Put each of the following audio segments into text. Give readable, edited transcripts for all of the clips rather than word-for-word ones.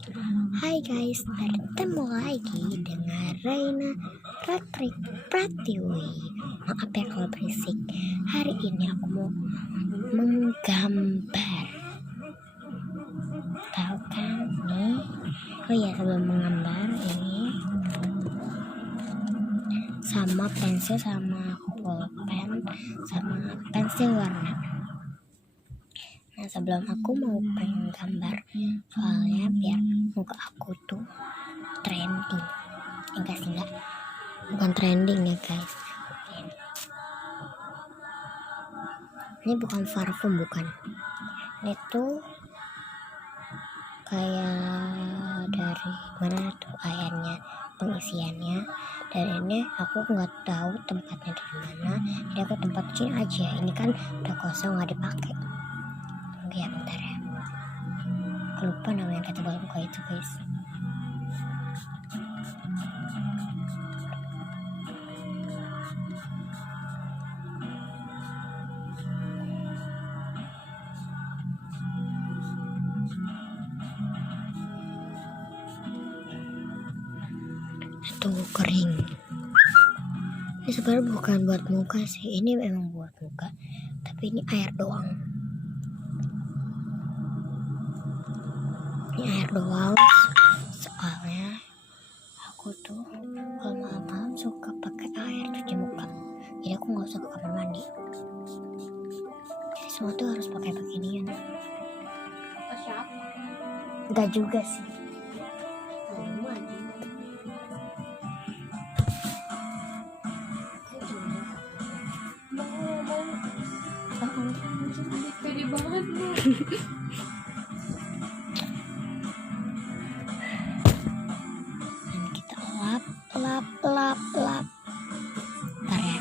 Hai guys, bertemu lagi dengan Raina Ratrik Pratiwi. Maaf ya kalau berisik. Hari ini aku mau menggambar. Tahu kan nih? Oh ya, sebelum menggambar ini sama pensil, sama pulpen, sama pensil warna. Nah, sebelum aku mau pengen gambar, soalnya biar muka aku tuh trending. Enggak sih, enggak. Bukan trending ya guys. Ini bukan parfum, bukan. Ini tuh kayak dari mana tuh airnya, pengisiannya. Dan ini aku nggak tahu tempatnya dari mana. Jadi aku tempatin aja. Ini kan udah kosong, nggak dipakai. Oke ya, bentar ya. Aku lupa namanya kata buka itu guys. Itu kering. Ini sebenarnya bukan buat muka sih. Ini memang buat muka, tapi ini air doang. Ini air doang. Soalnya aku tuh kalau malam-malam suka pakai air cuci muka. Jadi aku nggak usah ke kamar mandi. Jadi semua tuh harus pakai beginian. Enggak juga sih. Pede banget lu. Dan kita lap. Bentar ya.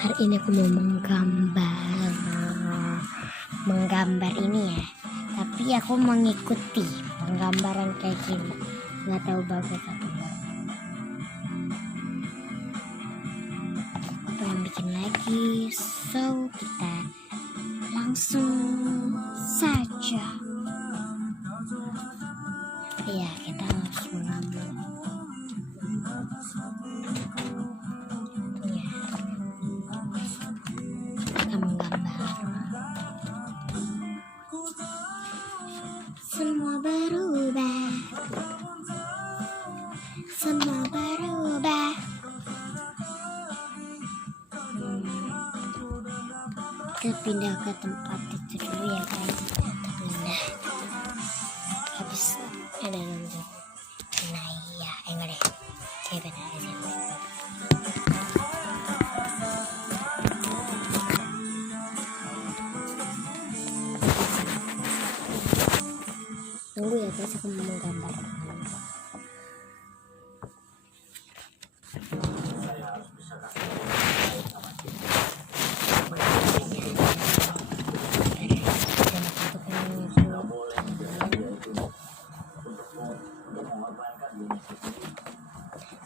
Hari ini aku mau menggambar ini ya. Tapi aku mengikuti penggambaran kayak gini. Nggak tahu bagus atau enggak. Aku pengen bikin lagi, so kita langsung saja. Iya, kita harus mengambil. Iya, kita menggambar. Semua berubah. Kita pindah ke tempat itu dulu ya guys. Kita pindah. Habis ada nunggu. Nah iya, enggak deh. Saya benar di sini. Tunggu ya guys, aku mau menggambar.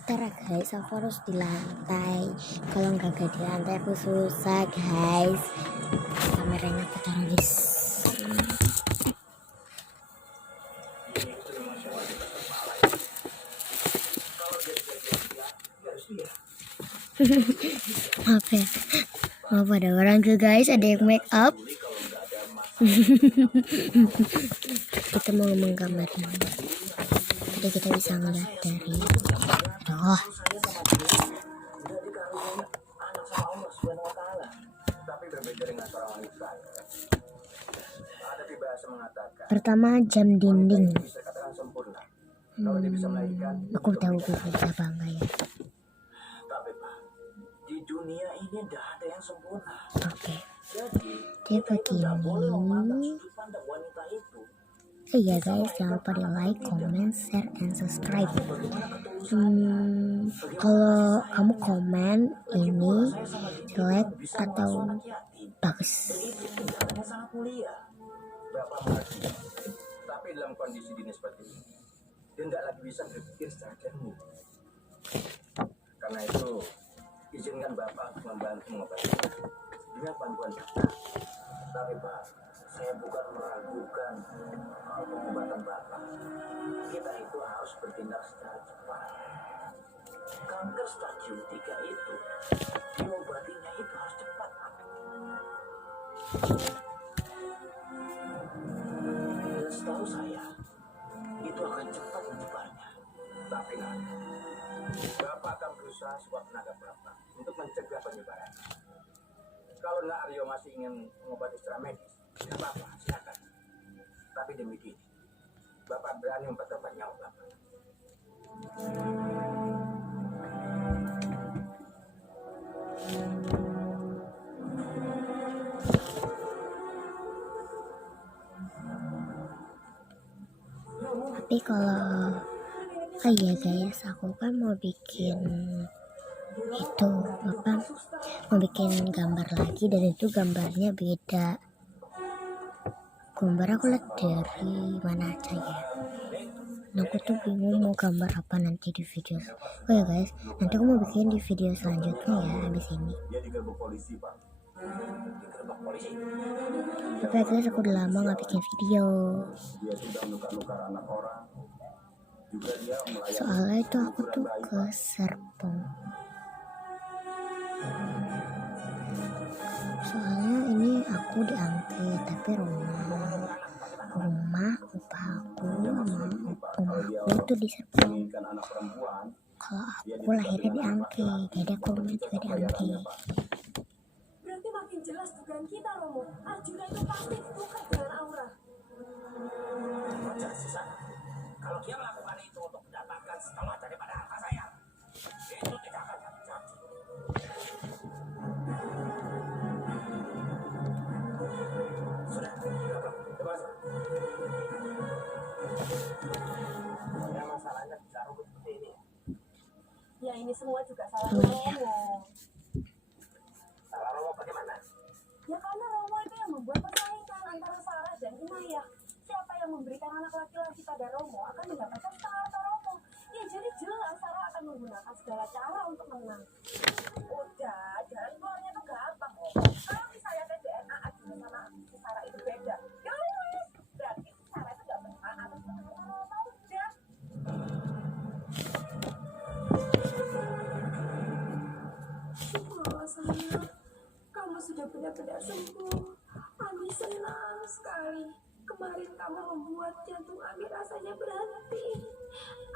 Ntar guys, aku harus di lantai. Kalau nggak di lantai aku susah guys. Kameranya aku taruh di sini. Maaf ya, maaf ada orang tuh guys, ada yang make up. Kita mau menggambar ini. Jadi kita bisa melihat dari pertama jam dinding. Aku tahu gue bisa bangga ya. Oke. Dia begini. Iya guys, jangan lupa di like, comment, share, and subscribe. Kalau kamu komen ini jelek atau bagus. Tapi dalam kondisi dini seperti ini, dia tidak lagi bisa berpikir secara jernih. Karena itu, izinkan Bapak membantu mengobati dengan bantuan Bapak. Tapi Pak, saya bukan meragukan pengobatan Bapak. Kita itu harus bertindak secara cepat. Kanker stadium 3 itu, diobatinya itu harus cepat, Pak. Dan setahu saya, itu akan cepat menyebarnya. Tapi nanti, Bapak akan berusaha sekuat tenaga Bapak untuk mencegah penyebaran. Kalau Nak Aryo masih ingin mengobati secara medis, tidak apa-apa, silakan. Tapi demikian, Bapak berani mempertaruhkan nyawa Bapak. Tapi kalau iya guys, aku kan mau bikin itu mau bikin gambar lagi, dan itu gambarnya beda. Gambar aku lihat dari mana aja ya. Nah, aku tuh bingung mau gambar apa nanti di video. Oh ya guys, nanti aku mau bikin di video selanjutnya ya, habis ini. Dia digerbek polisi, Pak. Digerbek polisi. Tapi guys, aku udah lama gak bikin video. Dia sudah luka-luka anak orang. Juga dia melayani. Soalnya itu aku tuh ke Serpong. Soalnya ini aku diangkut, tapi rumah opa aku sama oma aku itu di Serpong. Menginginkan anak perempuan. Kalau aku lahirnya di Angke, jadi aku rumah juga di Angke. Berarti makin jelas dugaan kita, Romo. Arjuna itu pasti ditukar dengan Aura. Wajar sih, Sana. Kalau dia melakukan itu untuk mendapatkan setengah daripada harta saya, itu tidak akan terjadi. Sudah, coba. Ya, masalahnya bisa rumput seperti ini. Ya ini semua juga salah Oh, iya. Romo. Salah Romo bagaimana? Ya karena Romo itu yang membuat persaingan antara Sarah dan Inayah. Siapa yang memberikan anak laki-laki pada Romo akan mendapatkan setengah harta Romo. Ya jadi jelas Sarah akan menggunakan segala cara untuk menang. Udah, jalan keluarnya tuh gampang kok. Kalau misalnya DNA Arjuna sama si Sarah itu beda, ya wes. Berarti si Sarah itu gak berhak atas setengah harta Romo. Udah. Oh sayang, kamu sudah benar-benar sembuh. Ami senang sekali. Kemarin kamu membuat jantung Ami rasanya berhenti.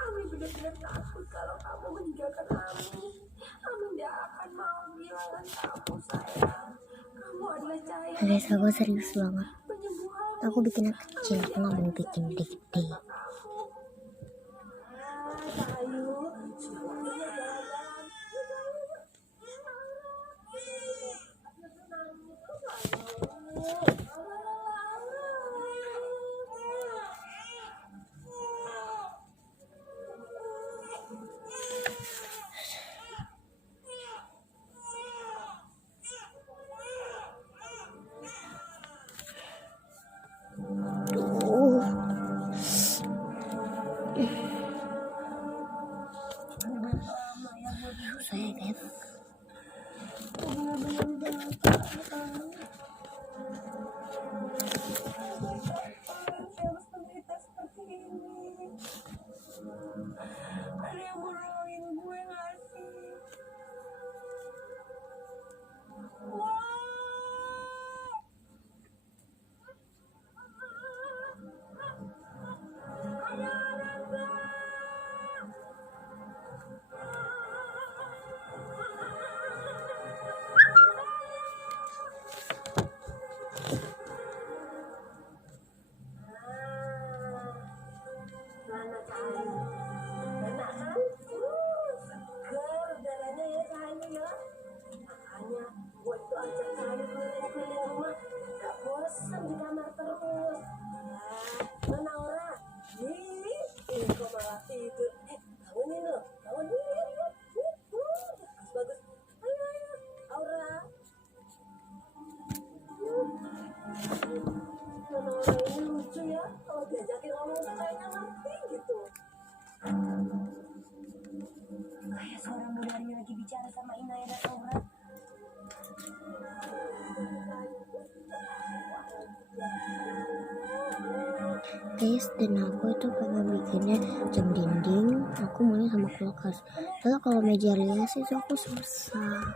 Ami benar-benar takut kalau kamu meninggalkan Ami. Ami tidak akan mau kehilangan kamu sayang. Kamu adalah cahaya Guys, aku serius banget. penyembuhan. Aku bikin yang kecil, aku gak mau bikin gede-gede. Sayu, semuanya jalan-jalan. Susah ya guys. Harus menderita seperti ini. Ada yang mau nolongin gue nggak sih? Wah. Ayo, Nanda. Mana Cahayu? Enak kan? Kayak suara Mudari lagi bicara sama Inaya dan Aura. Guys, dan aku itu pengen bikinnya jam dinding, aku maunya sama kulkas. Lalu kalau meja rias itu aku susah.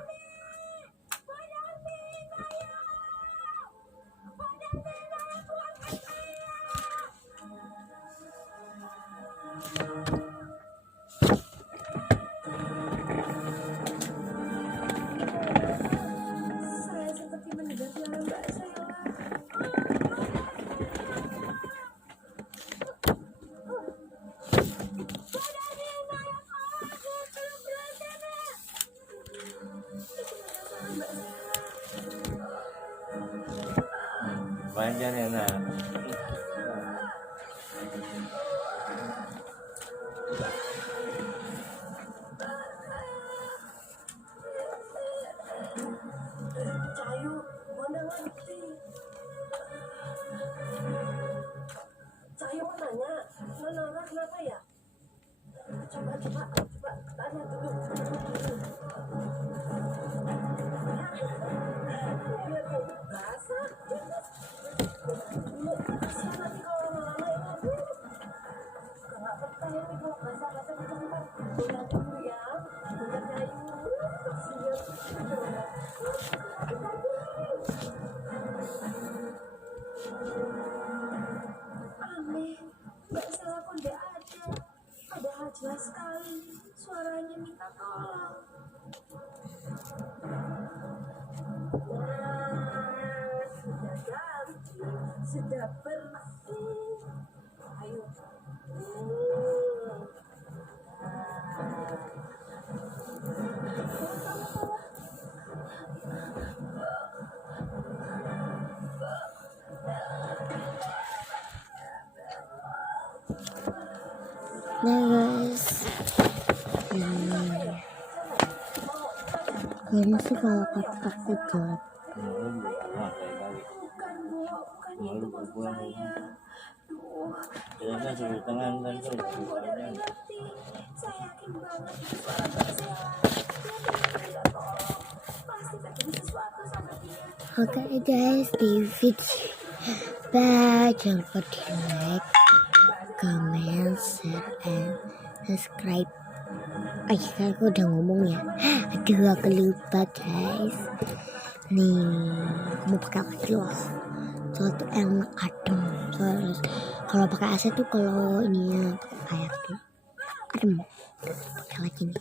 Saya seperti mendengar suara Mbak Sheila. Panjang ya nak. Cahayu, Wanda ngerti. Cahayu mau nanya, Nona kenapa ya? Coba tanya dulu. Biar kau basah. Kasihan nanti kalau lama-lama ini. Suka nggak betah ya nih kalau basah-basah di tempat. Udah dulu ya, udah Cahayu. Aneh, Mbak Sheila kok nggak ada. Padahal jelas sekali suaranya minta tolong. Nah, sudah ganti, sudah bersih. Ayo. Nah guys, kayaknya sih kalau kata aku jelek. Bukan, Bu. Bukan Malu itu maksud pulang. saya. Duh, Jangan kan suruh tangan kan tuh. supaya Bu Dari ngerti. Saya yakin banget itu suara Mbak Sheila. Dia minta tolong. Pasti terjadi sesuatu sama dia. Oke guys, di video jangan lupa di like, comment, share, and subscribe. Kan aku udah ngomong ya. Aduh, aku lupa guys. Nih, aku mau pakai AC loh. Soalnya tuh enak adem. Soalnya kalau pakai AC tuh kalau ininya pakai air tuh adem. Pakai lagi nih.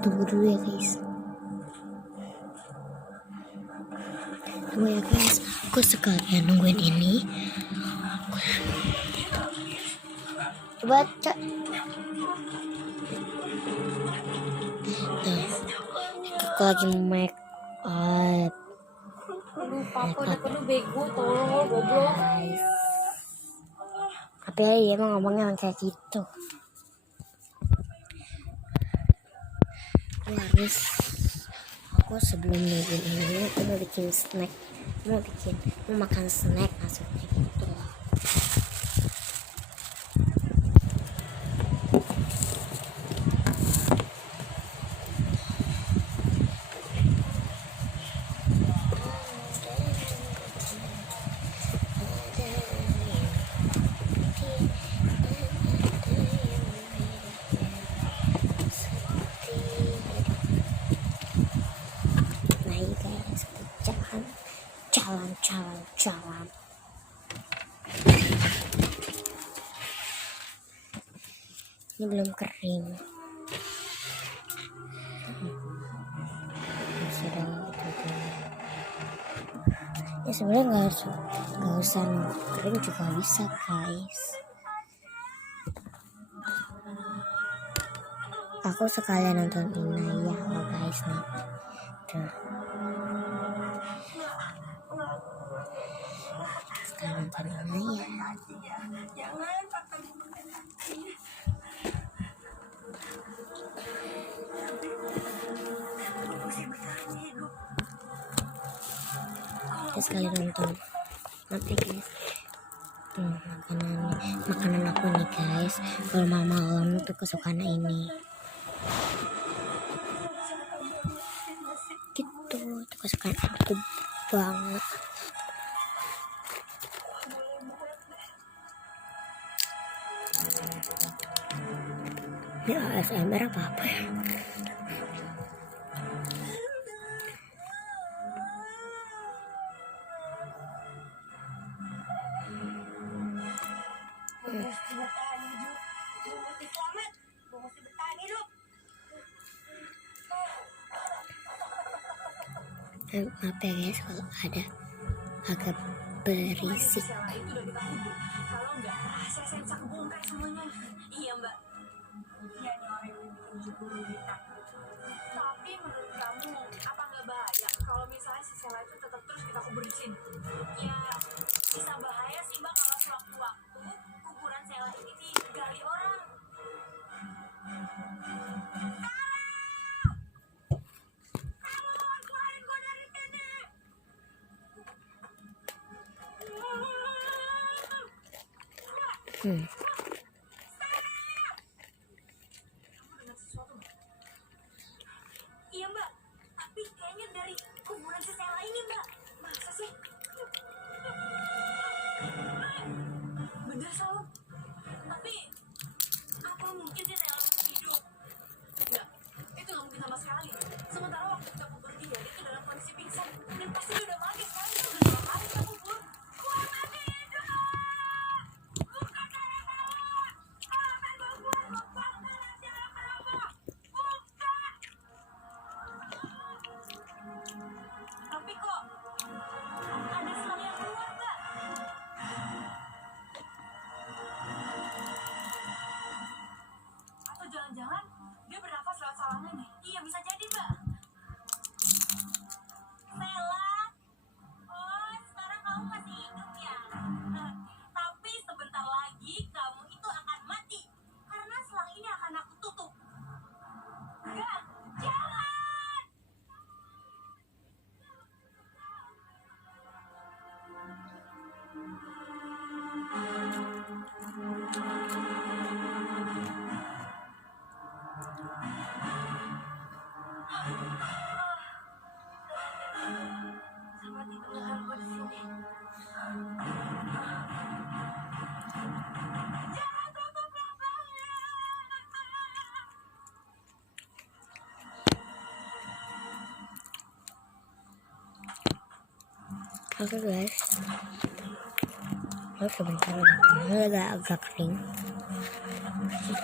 Tunggu dulu ya guys. Tunggu ya guys. Aku sekalian nungguin ini. Coba cek. Nah, aku lagi make up. Aduh, papa udah penuh bego, tolong, goblok. Guys. Tapi dia emang ngomongnya kayak gitu. Aku sebelum nungguin ini aku mau bikin snack. Mau makan snack maksudnya gitu. Jalan. Ini belum kering. Sudah ya sebenarnya nggak usah nunggu kering juga bisa guys. Aku sekalian nonton Inaya loh guys nih. Tuh. kita nonton ini ya. Kita sekali nonton nanti guys. Tuh makanan aku nih guys. Kalau malam tuh kesukaan ini. Gitu, itu kesukaan aku banget. Ini ASMR apa ya? Maaf ya guys kalau ada agak berisik. Sela itu udah kita kubur. Kalau enggak, rahasia saya bisa kebongkar semuanya. Iya mbak. Iya nih orang yang bikin jebur kita. Tapi menurut kamu apa nggak bahaya kalau misalnya si Sela itu tetap terus kita kubur di sini? Ya bisa bahaya sih mbak kalau sewaktu-waktu kuburan Sela ini digali orang. Hmm. Iya mbak, tapi kayaknya dari kuburan si Sela ini mbak. Masa sih? Bener Salom. Tapi apa mungkin si Sela masih hidup? Enggak, itu nggak mungkin sama sekali. Sementara waktu kita kubur dia itu dalam kondisi pingsan dan pasti dia udah mati sekarang itu udah 2 kali kita kubur. Gua masih hidup. Bukan dari bawah. Kalau main kubur, lupa dengan Sela Prabowo. Bukan. Tapi kok ada selang yang keluar mbak? Atau jangan-jangan dia bernafas lewat salangnya nih? Iya bisa jadi mbak. Sela, oh sekarang kamu masih hidup ya? Tapi sebentar lagi kamu itu akan mati karena selang ini akan aku tutup. Enggak, jangan. Sama tinggalkan gue di sini. Jangan tutup lubangnya. Oke guys. Oh sebentar ini agak kering.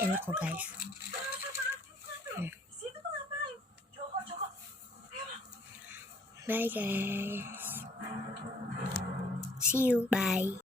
Enak kok guys. Situ tuh ngapain? Joko, Joko. Bye guys. See you. Bye.